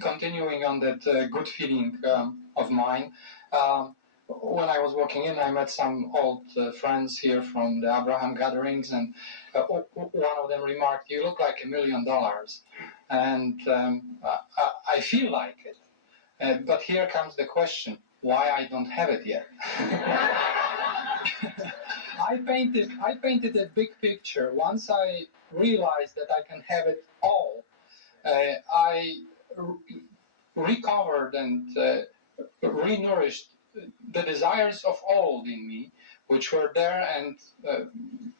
Continuing on that good feeling of mine, when I was walking in, I met some old friends here from the Abraham gatherings, and one of them remarked, "You look like $1 million," and I feel like it. But here comes the question: why I don't have it yet? I painted a big picture. Once I realized that I can have it all, I recovered and renourished the desires of old in me, which were there, and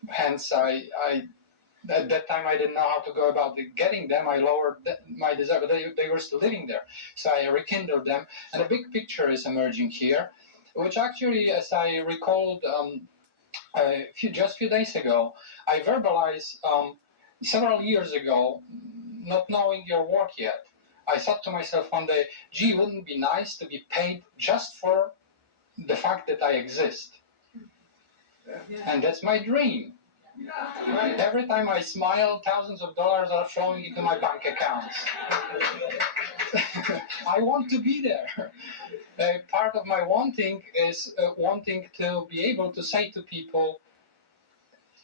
hence I at that time I didn't know how to go about getting them. I lowered my desire, but they were still living there. So I rekindled them, and a big picture is emerging here, which actually, as I recalled just a few days ago, I verbalized several years ago, not knowing your work yet. I thought to myself one day, gee, wouldn't it be nice to be paid just for the fact that I exist? Yeah. And that's my dream. Yeah. Every time I smile, thousands of dollars are flowing into my bank accounts. I want to be there. Part of my wanting is wanting to be able to say to people,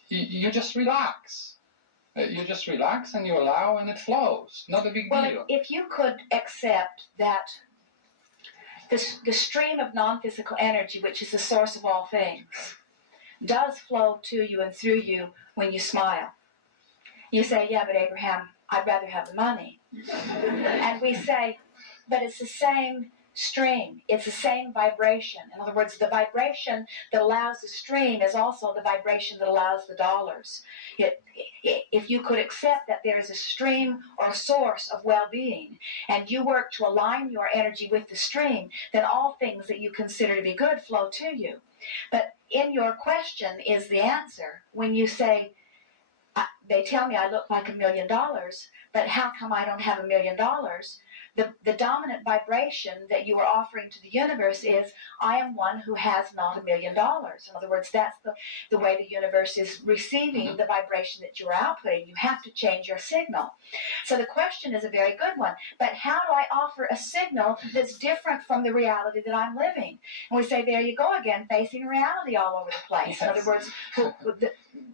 you just relax. You just relax and you allow and it flows. Not a big deal. Well, if you could accept that the stream of non-physical energy, which is the source of all things, does flow to you and through you when you smile. You say, yeah, but Abraham, I'd rather have the money. And we say, but it's the same stream. It's the same vibration. In other words, the vibration that allows the stream is also the vibration that allows the dollars. If you could accept that there is a stream or a source of well-being, and you work to align your energy with the stream, then all things that you consider to be good flow to you. But in your question is the answer when you say, they tell me I look like $1 million, but how come I don't have $1 million? The dominant vibration that you are offering to the universe is, I am one who has not $1 million. In other words, that's the way the universe is receiving the vibration that you are outputting. You have to change your signal. So the question is a very good one. But how do I offer a signal that's different from the reality that I'm living? And we say, there you go again, facing reality all over the place. Yes. In other words,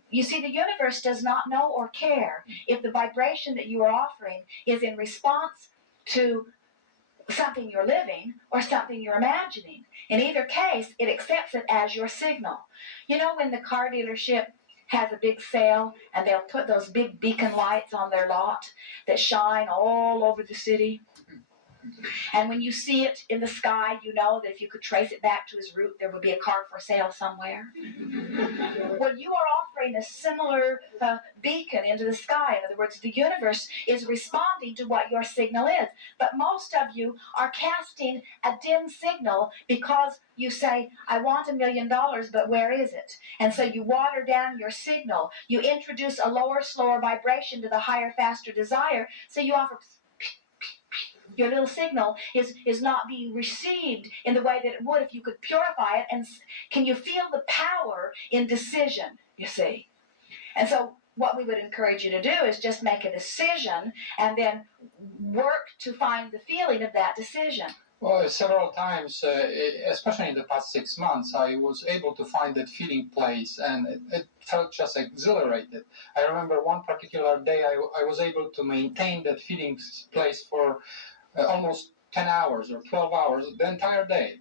you see, the universe does not know or care if the vibration that you are offering is in response to something you're living or something you're imagining. In either case, it accepts it as your signal. You know, when the car dealership has a big sale and they'll put those big beacon lights on their lot that shine all over the city? And when you see it in the sky, you know that if you could trace it back to its root, there would be a car for sale somewhere. Well, you are offering a similar beacon into the sky. In other words, the universe is responding to what your signal is. But most of you are casting a dim signal because you say, I want $1 million, but where is it? And so you water down your signal. You introduce a lower, slower vibration to the higher, faster desire. So you offer... Your little signal is not being received in the way that it would if you could purify it. And can you feel the power in decision, you see? And so what we would encourage you to do is just make a decision and then work to find the feeling of that decision. Well, several times, especially in the past 6 months, I was able to find that feeling place, and it felt just exhilarated. I remember one particular day I was able to maintain that feeling place for almost 10 hours or 12 hours, the entire day.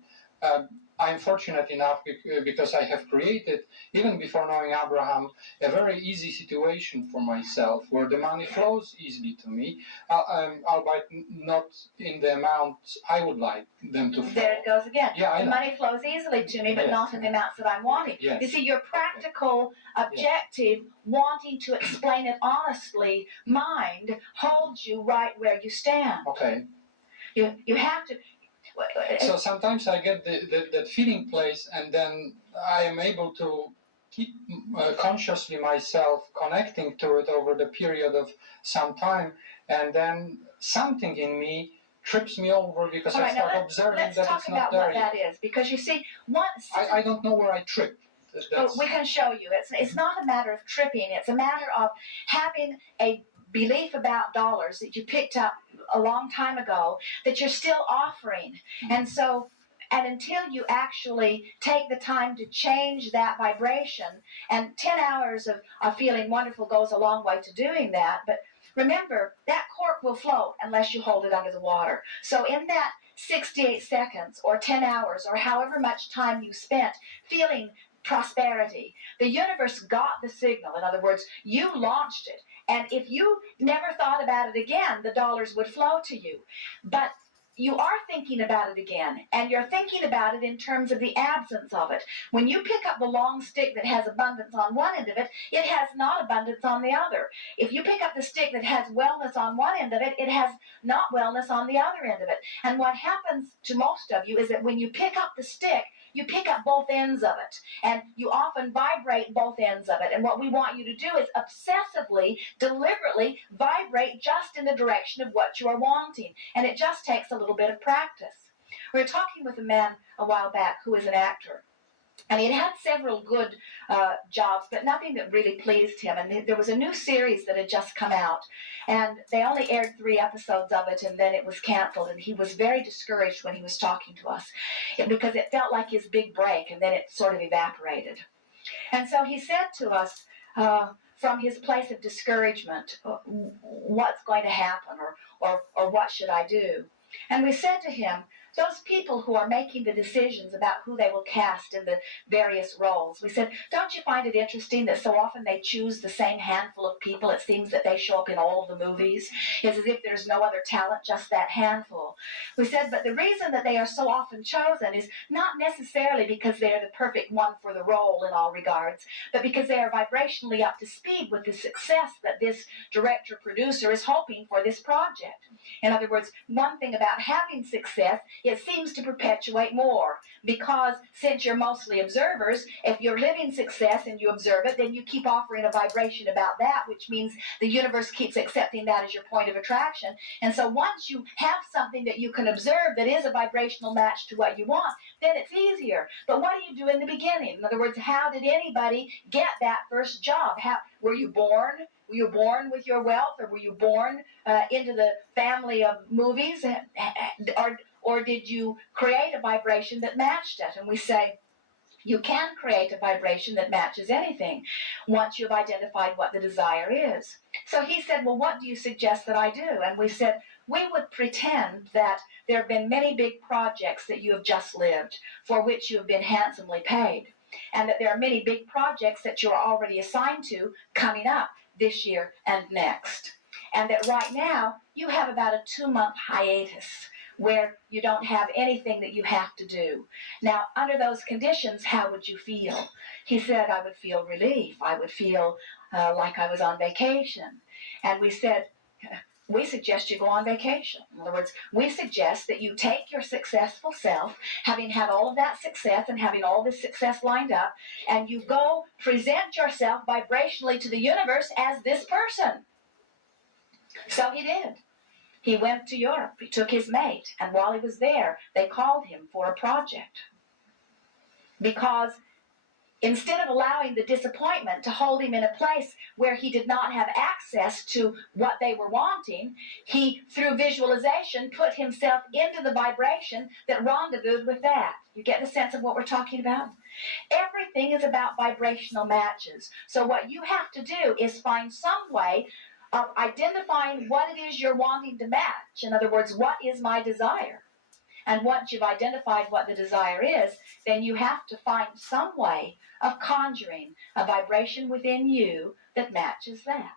I'm fortunate enough because I have created, even before knowing Abraham, a very easy situation for myself where the money flows easily to me, albeit not in the amount I would like them to flow. There it goes again. Yeah, the money flows easily to me, but yes, not in the amounts that I'm wanting. Yes. You see, your practical, objective, yes, wanting to explain it honestly mind holds you right where you stand. Okay. You have to... So sometimes I get that feeling place, and then I am able to keep consciously myself connecting to it over the period of some time, and then something in me trips me over because I start observing that it's not there. Let's talk about what that is, because you see, I don't know where I trip. We can show you. It's not a matter of tripping. It's a matter of having a belief about dollars that you picked up a long time ago that you're still offering. And so, and until you actually take the time to change that vibration, and 10 hours of feeling wonderful goes a long way to doing that. But remember, that cork will float unless you hold it under the water. So in that 68 seconds or 10 hours or however much time you spent feeling prosperity, the universe got the signal. In other words, you launched it. And if you never thought about it again, the dollars would flow to you. But you are thinking about it again, and you're thinking about it in terms of the absence of it. When you pick up the long stick that has abundance on one end of it, it has not abundance on the other. If you pick up the stick that has wellness on one end of it, it has not wellness on the other end of it. And what happens to most of you is that when you pick up the stick, you pick up both ends of it, and you often vibrate both ends of it. And what we want you to do is obsessively, deliberately vibrate just in the direction of what you are wanting. And it just takes a little bit of practice. We were talking with a man a while back who is an actor. And he had several good jobs, but nothing that really pleased him. And there was a new series that had just come out, and they only aired 3 episodes of it, and then it was canceled. And he was very discouraged when he was talking to us, because it felt like his big break, and then it sort of evaporated. And so he said to us, from his place of discouragement, what's going to happen, or what should I do? And we said to him, those people who are making the decisions about who they will cast in the various roles, we said, don't you find it interesting that so often they choose the same handful of people? It seems that they show up in all of the movies. It's as if there's no other talent, just that handful. We said, but the reason that they are so often chosen is not necessarily because they're the perfect one for the role in all regards, but because they are vibrationally up to speed with the success that this director-producer is hoping for this project. In other words, one thing about having success, it seems to perpetuate more, because since you're mostly observers, if you're living success and you observe it, then you keep offering a vibration about that, which means the universe keeps accepting that as your point of attraction. And so once you have something that you can observe that is a vibrational match to what you want, then it's easier. But what do you do in the beginning? In other words, how did anybody get that first job? Were you born? Were you born with your wealth, or were you born into the family of movies? Or did you create a vibration that matched it? And we say, you can create a vibration that matches anything once you've identified what the desire is. So he said, well, what do you suggest that I do? And we said, we would pretend that there have been many big projects that you have just lived, for which you have been handsomely paid, and that there are many big projects that you're already assigned to coming up this year and next. And that right now, you have about a 2-month hiatus where you don't have anything that you have to do. Now, under those conditions, how would you feel? He said, I would feel relief. I would feel like I was on vacation. And we said, we suggest you go on vacation. In other words, we suggest that you take your successful self, having had all of that success and having all this success lined up, and you go present yourself vibrationally to the universe as this person. So he did. He went to Europe. He took his mate, and while he was there, they called him for a project. Because instead of allowing the disappointment to hold him in a place where he did not have access to what they were wanting, he, through visualization, put himself into the vibration that rendezvoused with that. You get the sense of what we're talking about? Everything is about vibrational matches. So what you have to do is find some way of identifying what it is you're wanting to match. In other words, what is my desire? And once you've identified what the desire is, then you have to find some way of conjuring a vibration within you that matches that.